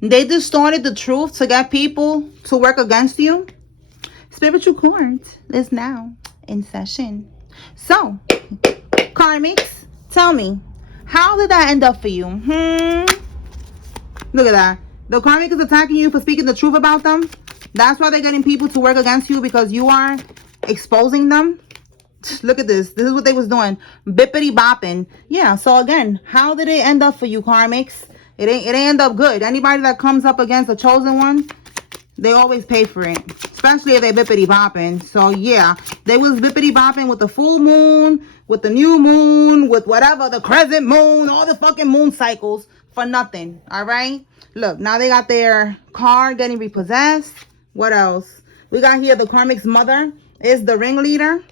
They distorted the truth to get people to work against you. Spiritual court is now in session. So, karmics, tell me, how did that end up for you? Look at that. The karmic is attacking you for speaking the truth about them. That's why they're getting people to work against you, because you are exposing them. Look at this. This is what they was doing. Bippity bopping. Yeah, so again, how did it end up for you, karmics? It ain't end up good. Anybody that comes up against the chosen one, they always pay for it. Especially if they bippity bopping. So yeah, they was bippity bopping with the full moon, with the new moon, with whatever, the crescent moon, all the fucking moon cycles for nothing. Alright? Look, now they got their car getting repossessed. What else? We got here the karmic's mother is the ringleader.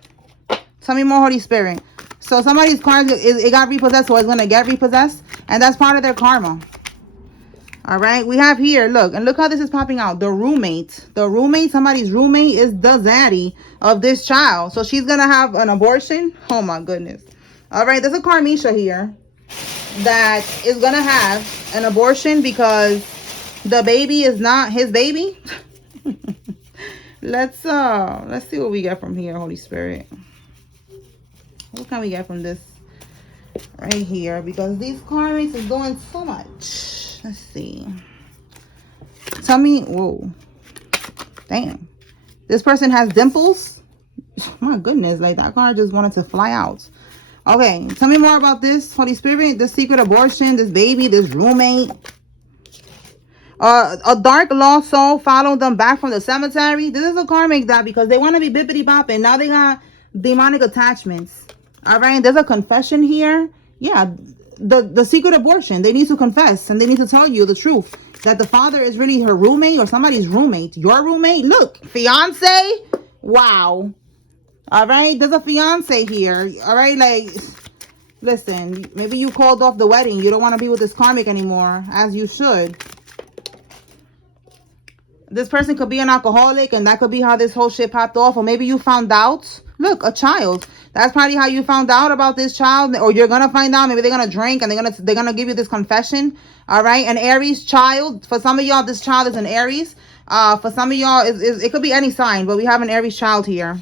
Tell me more, Holy Spirit. So somebody's car, it got repossessed, or it's going to get repossessed. And that's part of their karma. All right. We have here, look. And look how this is popping out. The roommate. The roommate, somebody's roommate is the zaddy of this child. So she's going to have an abortion. Oh, my goodness. All right. There's a karmisha here that is going to have an abortion because the baby is not his baby. Let's see what we get from here, Holy Spirit. What can we get from this right here? Because these karmics is doing so much. Let's see. Tell me. Whoa. Damn. This person has dimples. My goodness. Like, that card just wanted to fly out. Okay. Tell me more about this, Holy Spirit. This secret abortion. This baby. This roommate. A dark lost soul followed them back from the cemetery. This is a karmic that because they want to be bippity bopping. Now they got demonic attachments. All right, there's a confession here. Yeah, the secret abortion. They need to confess and they need to tell you the truth that the father is really her roommate or somebody's roommate. Your roommate. Look, fiance. Wow. All right, there's a fiance here. All right, like, listen, maybe you called off the wedding. You don't want to be with this karmic anymore, as you should. This person could be an alcoholic, and that could be how this whole shit popped off. Or maybe you found out. Look, a child. That's probably how you found out about this child. Or you're gonna find out. Maybe they're gonna drink and they're gonna give you this confession. All right, an Aries child. For some of y'all, this child is an Aries. For some of y'all, it could be any sign, but we have an Aries child here.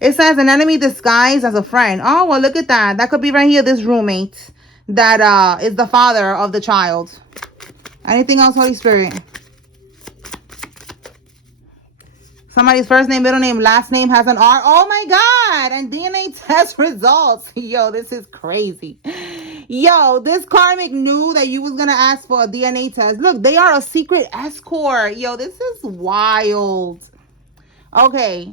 It says an enemy disguised as a friend. Oh, well, look at that. That could be right here. This roommate that is the father of the child. Anything else, Holy Spirit? Somebody's first name, middle name, last name has an R. Oh my God. And DNA test results. Yo, this is crazy. Yo, this karmic knew that you was going to ask for a DNA test. Look, they are a secret escort. Yo, this is wild. Okay.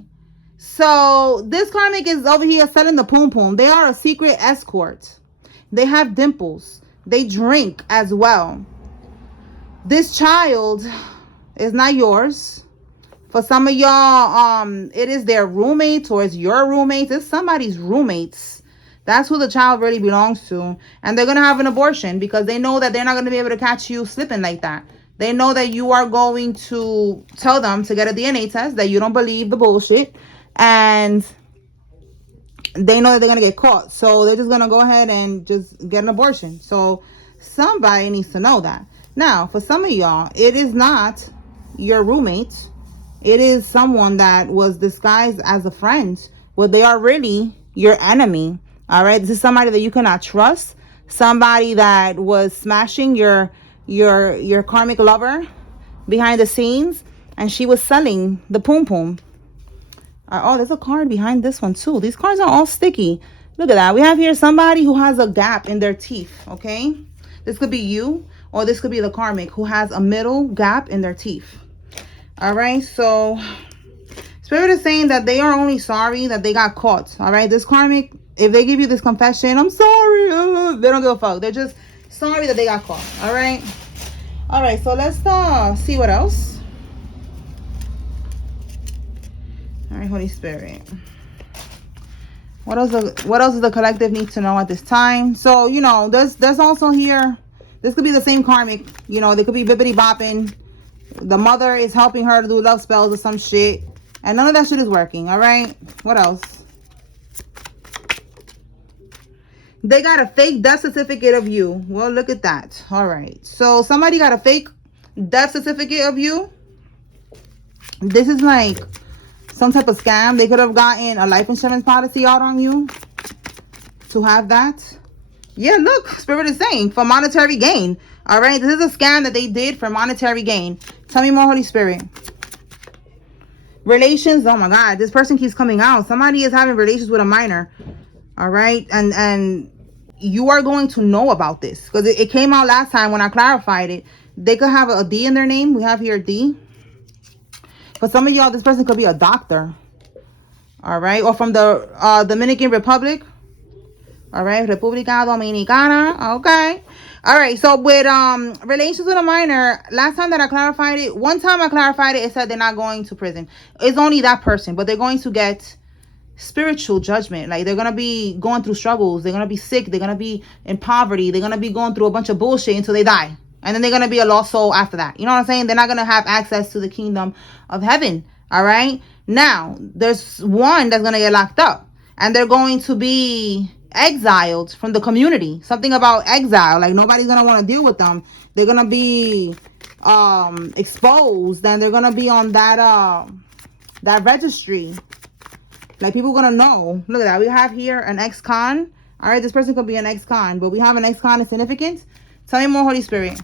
So this karmic is over here selling the poom poom. They are a secret escort. They have dimples. They drink as well. This child is not yours. For some of y'all, it is their roommate or it's your roommate. It's somebody's roommates. That's who the child really belongs to. And they're going to have an abortion because they know that they're not going to be able to catch you slipping like that. They know that you are going to tell them to get a DNA test, that you don't believe the bullshit. And they know that they're going to get caught. So they're just going to go ahead and just get an abortion. So somebody needs to know that. Now, for some of y'all, it is not your roommate. It is someone that was disguised as a friend. Well, they are really your enemy. All right. This is somebody that you cannot trust. Somebody that was smashing your karmic lover behind the scenes. And she was selling the poom poom. Oh, there's a card behind this one too. These cards are all sticky. Look at that. We have here somebody who has a gap in their teeth. Okay. This could be you, or this could be the karmic who has a middle gap in their teeth. All right, so Spirit is saying that they are only sorry that they got caught. All right, this karmic, if they give you this confession, I'm sorry, they don't give a fuck. They're just sorry that they got caught. All right, so let's see what else. All right, Holy Spirit. What else does the collective need to know at this time? So, you know, there's also here, this could be the same karmic. You know, they could be bippity bopping. The mother is helping her to do love spells or some shit. And none of that shit is working. All right. What else? They got a fake death certificate of you. Well, look at that. All right. So somebody got a fake death certificate of you. This is like some type of scam. They could have gotten a life insurance policy out on you to have that. Yeah, look, Spirit is saying for monetary gain. All right, this is a scam that they did for monetary gain. Tell me more, Holy Spirit. Relations. Oh my God, this person keeps coming out. Somebody is having relations with a minor. All right, and you are going to know about this because it came out last time when I clarified it. They could have a D in their name. We have here D. For some of y'all, this person could be a doctor. All right, or from the Dominican Republic. All right, República Dominicana. Okay. All right, so with relations with a minor, last time that I clarified it, one time I clarified it, it said they're not going to prison. It's only that person, but they're going to get spiritual judgment. Like, they're gonna be going through struggles, they're gonna be sick, they're gonna be in poverty, they're gonna be going through a bunch of bullshit until they die, and then they're gonna be a lost soul after that. You know what I'm saying? They're not gonna have access to the kingdom of heaven. All right, now there's one that's gonna get locked up, and they're going to be exiled from the community. Something about exile, like nobody's gonna want to deal with them. They're gonna be exposed, and they're gonna be on that that registry. Like, people gonna know. Look at that. We have here an ex-con. All right, this person could be an ex-con, but we have an ex-con of significance. Tell me more, Holy Spirit.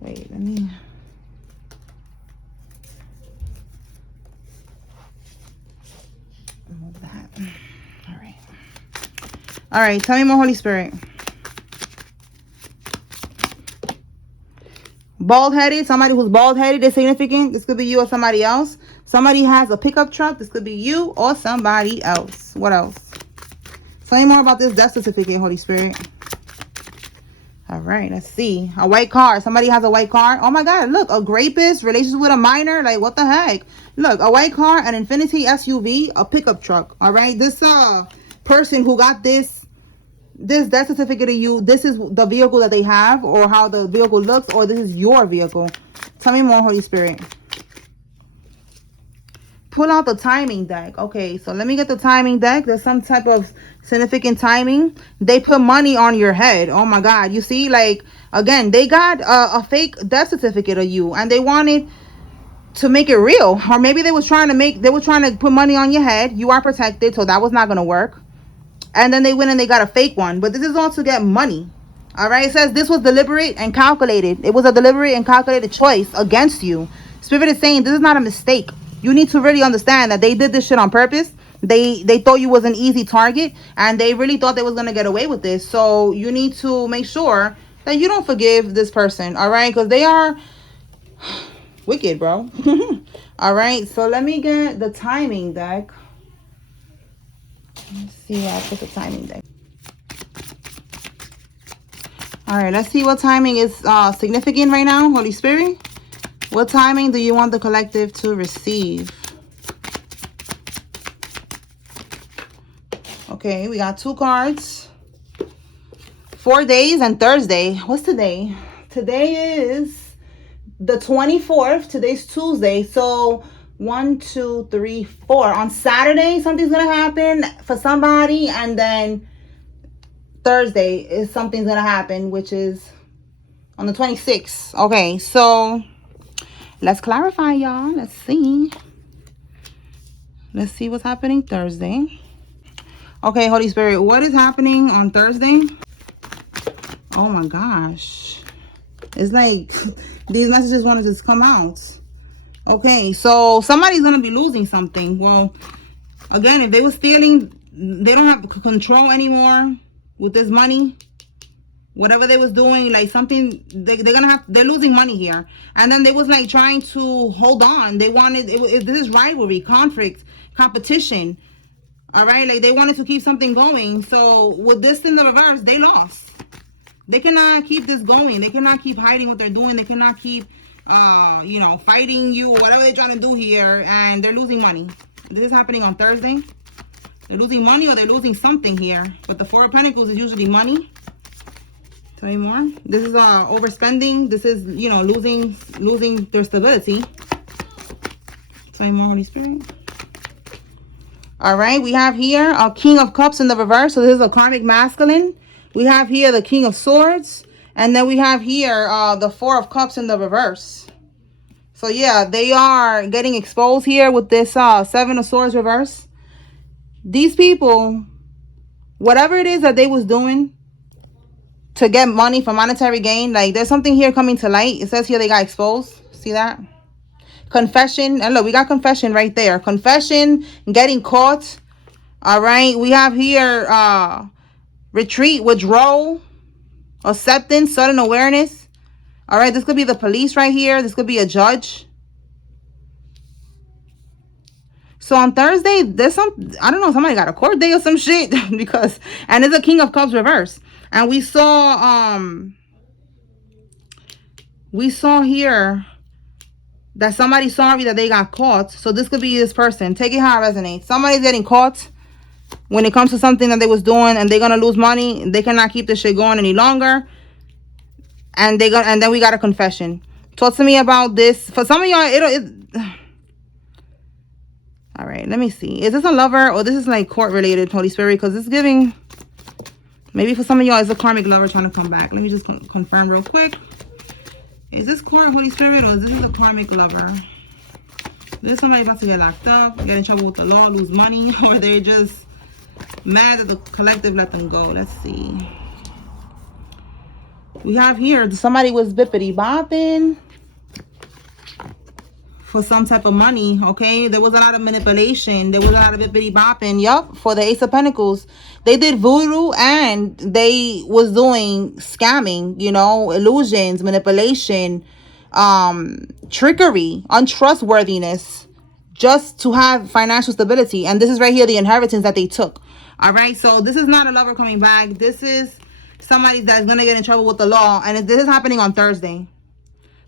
Wait, let me... remove that. All right. All right, tell me more, Holy Spirit. Bald-headed. Somebody who's bald-headed is significant. This could be you or somebody else. Somebody has a pickup truck. This could be you or somebody else. What else? Tell me more about this death certificate, Holy Spirit. All right, let's see. A white car. Somebody has a white car. Oh my God, look, a rapist, relations with a minor. Like, what the heck? Look, a white car, an Infinity SUV, a pickup truck. All right, this person who got this death certificate of you, this is the vehicle that they have, or how the vehicle looks, or this is your vehicle. Tell me more, Holy Spirit. Pull out the timing deck. Okay, so let me get the timing deck. There's some type of significant timing. They put money on your head. Oh my God. You see, like, again, they got a fake death certificate of you, and they wanted to make it real. Or maybe they were trying to put money on your head. You are protected, so that was not gonna work. And then they went and they got a fake one. But this is all to get money. All right, it says this was deliberate and calculated. It was a deliberate and calculated choice against you. Spirit is saying this is not a mistake. You need to really understand that they did this shit on purpose. They thought you was an easy target, and they really thought they was gonna get away with this. So you need to make sure that you don't forgive this person. All right, because they are wicked, bro. All right, so let me get the timing deck. Let's see where I put the timing deck. All right, let's see what timing is significant right now, Holy Spirit. What timing do you want the collective to receive? Okay, we got 2 cards. 4 days and Thursday. What's today? Today is the 24th. Today's Tuesday. So 1, 2, 3, 4. On Saturday, something's going to happen for somebody. And then Thursday is something's going to happen, which is on the 26th. Okay, so... let's clarify, y'all. Let's see. Let's see what's happening Thursday. Okay, Holy Spirit, what is happening on Thursday? Oh my gosh. It's like these messages want to just come out. Okay, so somebody's going to be losing something. Well, again, if they were stealing, they don't have control anymore with this money. Whatever they was doing, like something, they're losing money here. And then they was like trying to hold on. They wanted, this is rivalry, conflict, competition. All right, like they wanted to keep something going. So with this in the reverse, they lost. They cannot keep this going. They cannot keep hiding what they're doing. They cannot keep, you know, fighting you, whatever they're trying to do here. And they're losing money. This is happening on Thursday. They're losing money or they're losing something here. But the 4 of Pentacles is usually money. Tell me more. This is overspending. This is, you know, losing their stability. Tell me more, Holy Spirit. All right, we have here a King of Cups in the reverse. So this is a karmic masculine. We have here the King of Swords. And then we have here the Four of Cups in the reverse. So yeah, they are getting exposed here with this Seven of Swords reverse. These people, whatever it is that they was doing to get money for monetary gain, like there's something here coming to light. It says here they got exposed. See that? Confession. And look, we got confession right there. Confession, getting caught. All right. We have here retreat, withdrawal, acceptance, sudden awareness. All right. This could be the police right here. This could be a judge. So on Thursday, there's some, I don't know, somebody got a court day or some shit because, and it's a King of Cups reverse. And we saw here that somebody's sorry that they got caught. So this could be this person. Take it how it resonates. Somebody's getting caught when it comes to something that they was doing and they're going to lose money. They cannot keep this shit going any longer. And then we got a confession. Talk to me about this. For some of y'all, all right, let me see. Is this a lover or this is like court related, Holy Spirit? Because it's giving, maybe for some of y'all, it's a karmic lover trying to come back. Let me just confirm real quick. Is this court, Holy Spirit, or is this a karmic lover? There's somebody about to get locked up, get in trouble with the law, lose money, or they're just mad that the collective let them go. Let's see. We have here, somebody was bippity bopping for some type of money, okay? There was a lot of manipulation. There was a lot of bippity bopping, yup, for the Ace of Pentacles. They did voodoo and they was doing scamming, you know, illusions, manipulation, trickery, untrustworthiness, just to have financial stability. And this is right here, the inheritance that they took. All right, so this is not a lover coming back. This is somebody that's going to get in trouble with the law. And this is happening on Thursday.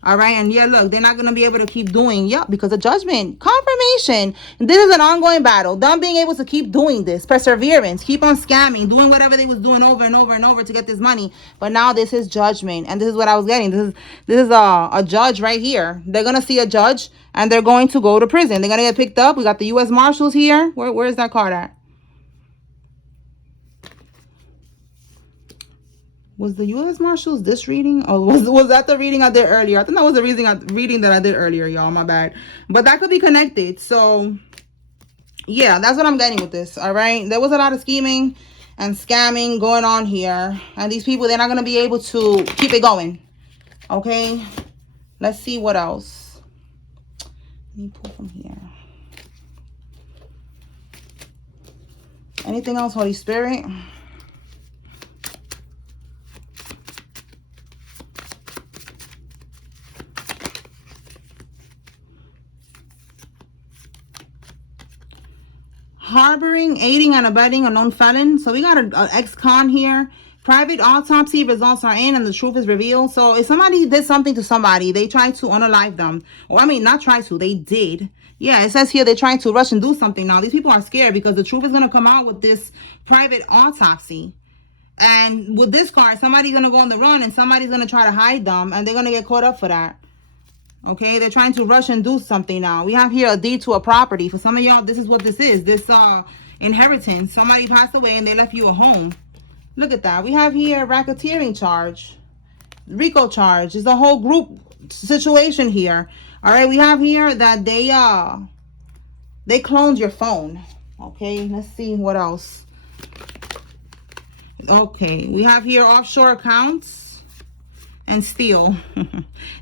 All right. And yeah, look, they're not going to be able to keep doing. Yep. Because of judgment, confirmation. This is an ongoing battle. Them being able to keep doing this, perseverance, keep on scamming, doing whatever they was doing over and over and over to get this money. But now this is judgment. And this is what I was getting. This is a judge right here. They're going to see a judge and they're going to go to prison. They're going to get picked up. We got the U.S. Marshals here. Where is that card at? Was the U.S. Marshals this reading? Or was that the reading I did earlier? I think that was the reading that I did earlier, y'all. My bad. But that could be connected. So, yeah, that's what I'm getting with this, all right? There was a lot of scheming and scamming going on here. And these people, they're not going to be able to keep it going, okay? Let's see what else. Let me pull from here. Anything else, Holy Spirit? Harboring, aiding, and abetting a known felon. So we got an ex-con here. Private autopsy results are in and the truth is revealed. So if somebody did something to somebody, they tried to unalive them. Or I mean, not try to, they did. Yeah, it says here they're trying to rush and do something now. These people are scared because the truth is going to come out with this private autopsy. And with this card, somebody's going to go on the run and somebody's going to try to hide them. And they're going to get caught up for that. Okay, they're trying to rush and do something now. We have here a deed to a property. For some of y'all, this is what this is. This inheritance. Somebody passed away and they left you a home. Look at that. We have here racketeering charge. RICO charge. It's a whole group situation here. All right, we have here that they cloned your phone. Okay, let's see what else. Okay, we have here offshore accounts. And steal.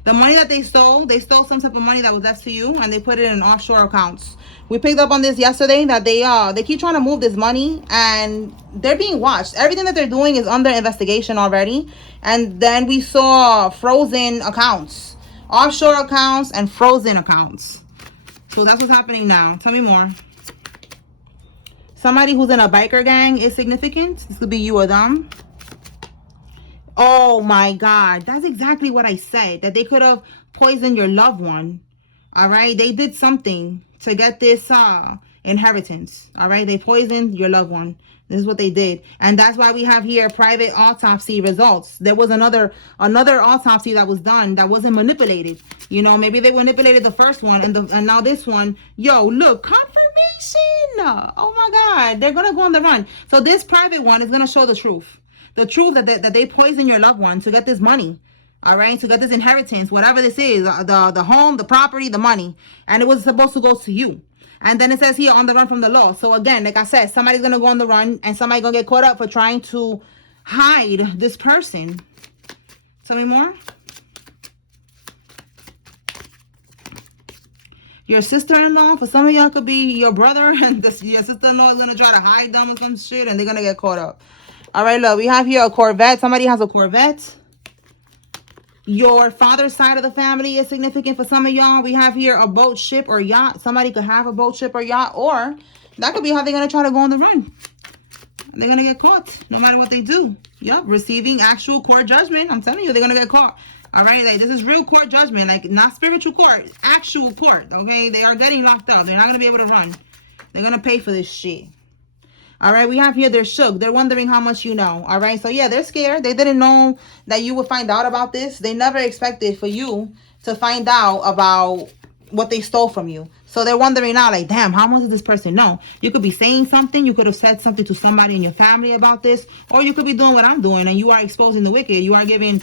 The money that they stole some type of money that was left to you and they put it in offshore accounts. We picked up on this yesterday that they keep trying to move this money and they're being watched. Everything that they're doing is under investigation already. And then we saw frozen accounts, offshore accounts and frozen accounts. So that's what's happening now. Tell me more. Somebody who's in a biker gang is significant. This could be you or them. Oh my God, that's exactly what I said, that they could have poisoned your loved one. All right, they did something to get this inheritance. All right, they poisoned your loved one. This is what they did. And that's why we have here private autopsy results. There was another autopsy that was done that wasn't manipulated. You know, maybe they manipulated the first one and now this one. Yo, look, confirmation. Oh my God, they're going to go on the run. So this private one is going to show the truth. the truth that they poison your loved one to get this money. All right, to get this inheritance, whatever this is, the home, the property, the money, and it was supposed to go to you. And then it says here, on the run from the law. So again, like I said, somebody's gonna go on the run, and somebody's gonna get caught up for trying to hide this person. Tell me more. Your sister-in-law, for some of y'all, could be your brother, and your sister-in-law is gonna try to hide them or some shit, and they're gonna get caught up. All right, look, we have here a Corvette. Somebody has a Corvette. Your father's side of the family is significant for some of y'all. We have here a boat, ship, or yacht. Somebody could have a boat, ship, or yacht, or that could be how they're going to try to go on the run. They're going to get caught no matter what they do. Yup, receiving actual court judgment. I'm telling you, they're going to get caught. All right, like, this is real court judgment, like not spiritual court, actual court, okay? They are getting locked up. They're not going to be able to run. They're going to pay for this shit. All right, we have here, they're shook. They're wondering how much you know. All right, so yeah, they're scared. They didn't know that you would find out about this. They never expected for you to find out about what they stole from you. So they're wondering now, like, damn, how much does this person know? You could be saying something. You could have said something to somebody in your family about this. Or you could be doing what I'm doing, and you are exposing the wicked. You are giving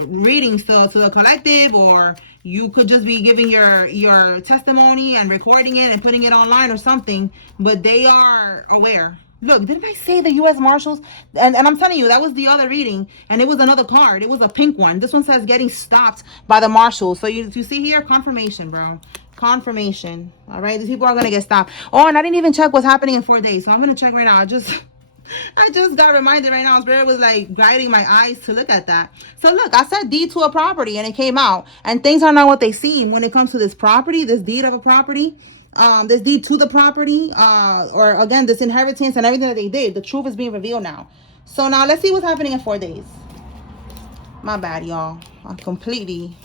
readings to the collective, or you could just be giving your testimony and recording it and putting it online or something. But they are aware. Look, didn't I say the U.S. Marshals? And I'm telling you, that was the other reading. And it was another card. It was a pink one. This one says getting stopped by the Marshals. So you see here, confirmation, bro. Confirmation. All right, these people are going to get stopped. Oh, and I didn't even check what's happening in 4 days. So I'm going to check right now. I just got reminded right now. Spirit was like guiding my eyes to look at that. So look, I said deed to a property and it came out. And things are not what they seem when it comes to this property, this deed of a property. This deed to the property, or again, this inheritance and everything that they did. The truth is being revealed now. So now let's see what's happening in 4 days. My bad, y'all. I completely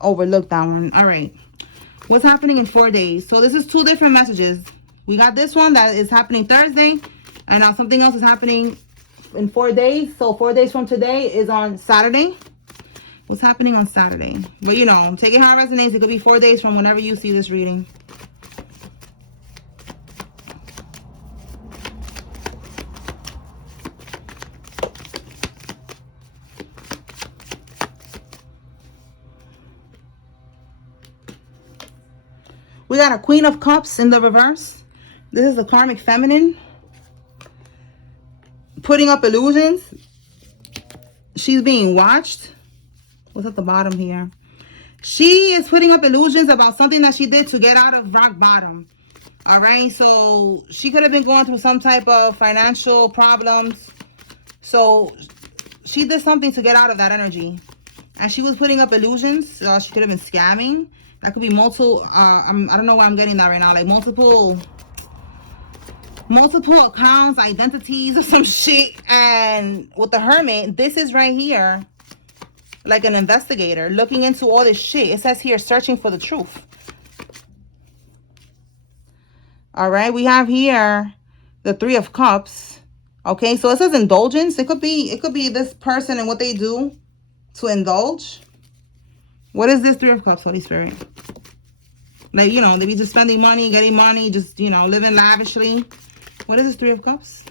overlooked that one. All right. What's happening in 4 days? So this is 2 different messages. We got this one that is happening Thursday, and now something else is happening in 4 days. So 4 days from today is on Saturday. What's happening on Saturday? But you know, take it how it resonates. It could be 4 days from whenever you see this reading. We got a Queen of Cups in the reverse. This is the Karmic Feminine. Putting up illusions. She's being watched. What's at the bottom here? She is putting up illusions about something that she did to get out of rock bottom. All right, so she could have been going through some type of financial problems. So she did something to get out of that energy, and she was putting up illusions. She could have been scamming. That could be multiple. I don't know why I'm getting that right now. Like multiple accounts, identities, or some shit. And with the Hermit, this is right here. Like an investigator looking into all this shit. It says here, searching for the truth. All right, we have here the 3 of Cups. Okay, so it says indulgence. It could be this person and what they do to indulge. What is this 3 of Cups, Holy Spirit? Like, you know, they be just spending money, getting money, just, you know, living lavishly. What is this 3 of Cups?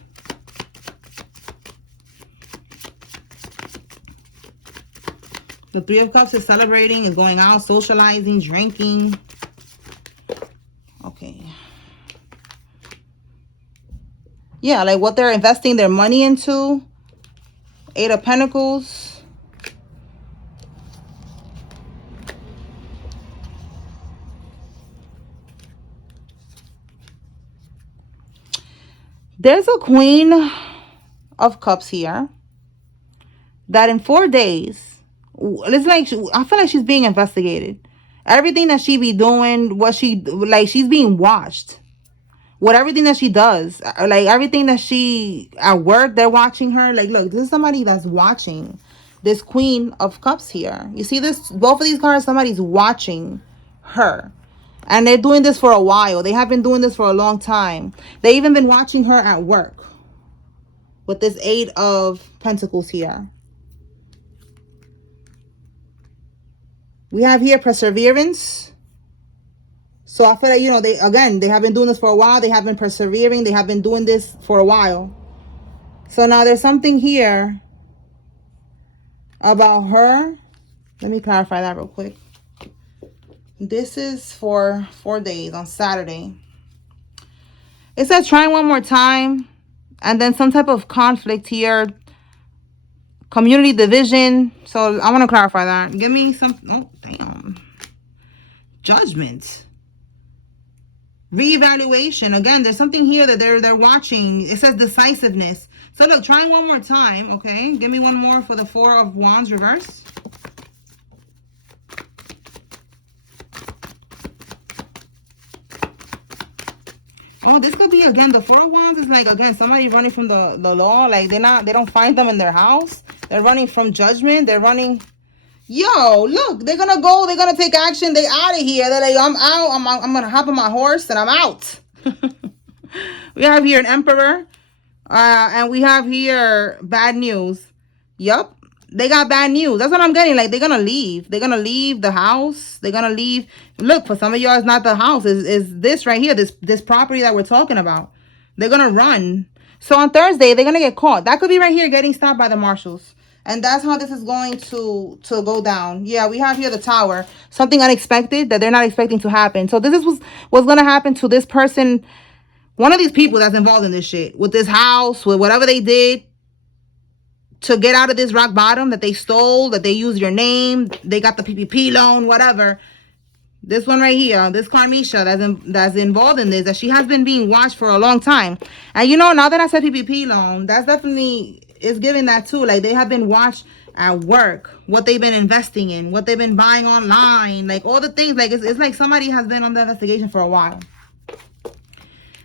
The 3 of Cups is celebrating, is going out, socializing, drinking. Okay. Yeah, like what they're investing their money into. 8 of Pentacles. There's a Queen of Cups here. That in 4 days... It's like, I feel like she's being investigated. Everything that she be doing, she's being watched. With everything that she does. Like, everything that she, at work, they're watching her. Like, look, this is somebody that's watching this Queen of Cups here. You see this? Both of these cards, somebody's watching her. And they're doing this for a while. They have been doing this for a long time. They even been watching her at work. With this 8 of Pentacles here. We have here perseverance. So I feel like, you know, they have been doing this for a while. They have been persevering. They have been doing this for a while. So now there's something here about her. Let me clarify that real quick. This is for 4 days on Saturday. It says trying one more time. And then some type of conflict here. Community division. So I want to clarify that. Give me some. Oh, damn. Judgment. Reevaluation. Again, there's something here that they're watching. It says decisiveness. So look, trying one more time. Okay. Give me one more for the Four of Wands reverse. Oh, this could be, again, the Four of Wands is like, again, somebody running from the law. Like, they don't find them in their house. They're running from judgment. They're running. Yo, look, they're going to go. They're going to take action. They out of here. They're like, I'm out. I'm going to hop on my horse and I'm out. We have here an Emperor. And we have here bad news. Yup. They got bad news. That's what I'm getting. Like, they're going to leave. They're going to leave the house. They're going to leave. Look, for some of y'all, it's not the house. Is this right here. This property that we're talking about. They're going to run. So on Thursday, they're going to get caught. That could be right here getting stopped by the marshals. And that's how this is going to go down. Yeah, we have here the Tower. Something unexpected that they're not expecting to happen. So this is what's going to happen to this person. One of these people that's involved in this shit. With this house. With whatever they did. To get out of this rock bottom that they stole, that they used your name, they got the PPP loan, whatever. This one right here, this Karmisha that's involved in this, that she has been being watched for a long time. And you know, now that I said PPP loan, that's definitely is giving that too. Like, they have been watched at work, what they've been investing in, what they've been buying online, like all the things. Like, it's like somebody has been on the investigation for a while.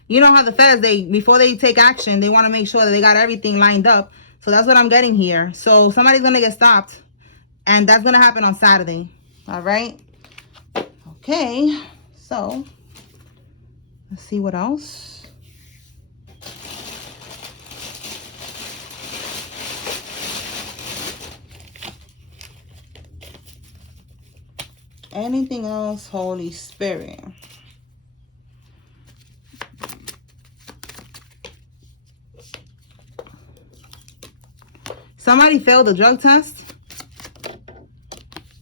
You know how the feds, before they take action, they want to make sure that they got everything lined up. So that's what I'm getting here. So somebody's going to get stopped. And that's going to happen on Saturday. All right. Okay. So let's see what else. Anything else, Holy Spirit? Somebody failed the drug test.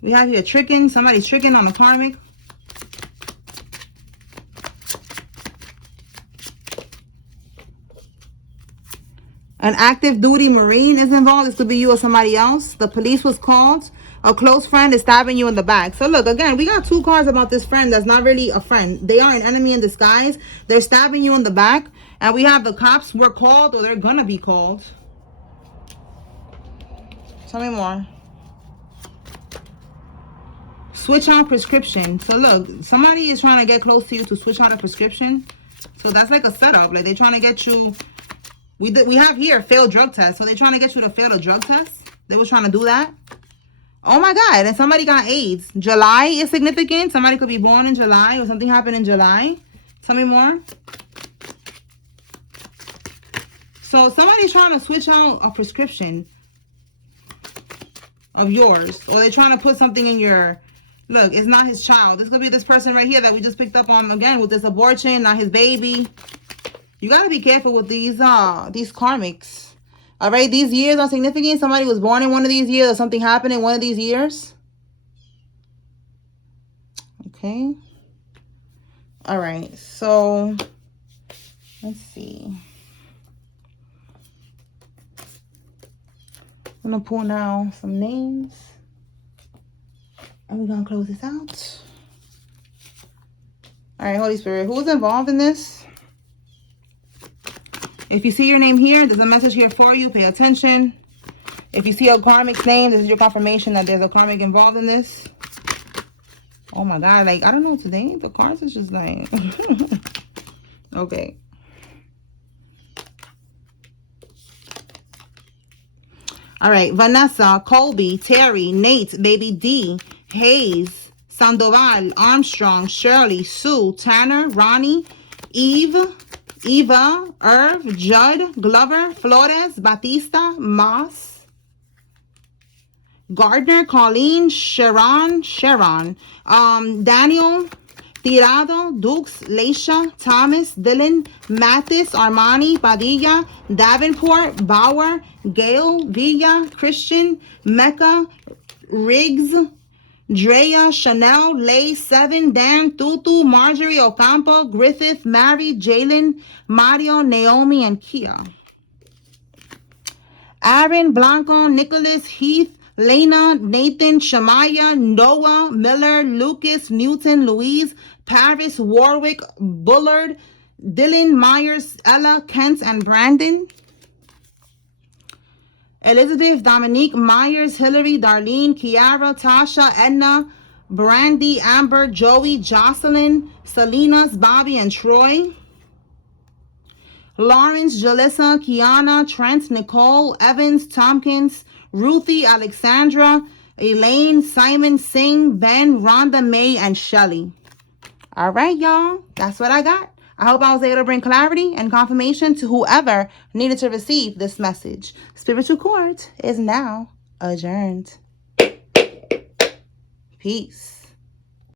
We have here tricking. Somebody's tricking on the Karmic. An active duty Marine is involved. This could be you or somebody else. The police was called. A close friend is stabbing you in the back. So look, again, we got two cards about this friend that's not really a friend. They are an enemy in disguise. They're stabbing you in the back. And we have the cops were called, or they're going to be called. Tell me more. Switch out prescription. So look, somebody is trying to get close to you to switch out a prescription. So that's like a setup. Like, they're trying to get you. We have here failed drug test. So they're trying to get you to fail a drug test. They were trying to do that. Oh my God. And somebody got AIDS. July is significant. Somebody could be born in July or something happened in July. Tell me more. So somebody's trying to switch out a prescription of yours, or they're trying to put something in your. Look, it's not his child. This could be this person right here that we just picked up on again with this abortion, not his baby. You got to be careful with these karmics. All right, these years are significant. Somebody was born in one of these years, or something happened in one of these years. Okay. All right, so let's see. I'm going to pull now some names. And we're going to close this out. All right, Holy Spirit, who's involved in this? If you see your name here, there's a message here for you. Pay attention. If you see a karmic's name, this is your confirmation that there's a karmic involved in this. Oh my God, like, I don't know, today the cards is just like... Okay. All right, Vanessa, Colby, Terry, Nate, Baby D, Hayes, Sandoval, Armstrong, Shirley, Sue, Tanner, Ronnie, Eve, Eva, Irv, Judd, Glover, Flores, Batista, Moss, Gardner, Colleen, Sharon, Daniel, Tirado, Dukes, Leisha, Thomas, Dylan, Mathis, Armani, Padilla, Davenport, Bauer, Gale, Villa, Christian, Mecca, Riggs, Drea, Chanel, Lay, Seven, Dan, Tutu, Marjorie, Ocampo, Griffith, Mary, Jalen, Mario, Naomi, and Kia. Aaron, Blanco, Nicholas, Heath, Lena, Nathan, Shamaya, Noah, Miller, Lucas, Newton, Louise, Paris, Warwick, Bullard, Dylan, Myers, Ella, Kent, and Brandon. Elizabeth, Dominique, Myers, Hillary, Darlene, Kiara, Tasha, Edna, Brandy, Amber, Joey, Jocelyn, Salinas, Bobby, and Troy. Lawrence, Jalissa, Kiana, Trent, Nicole, Evans, Tompkins, Ruthie, Alexandra, Elaine, Simon, Singh, Ben, Rhonda, May, and Shelly. All right, y'all. That's what I got. I hope I was able to bring clarity and confirmation to whoever needed to receive this message. Spiritual Court is now adjourned. Peace.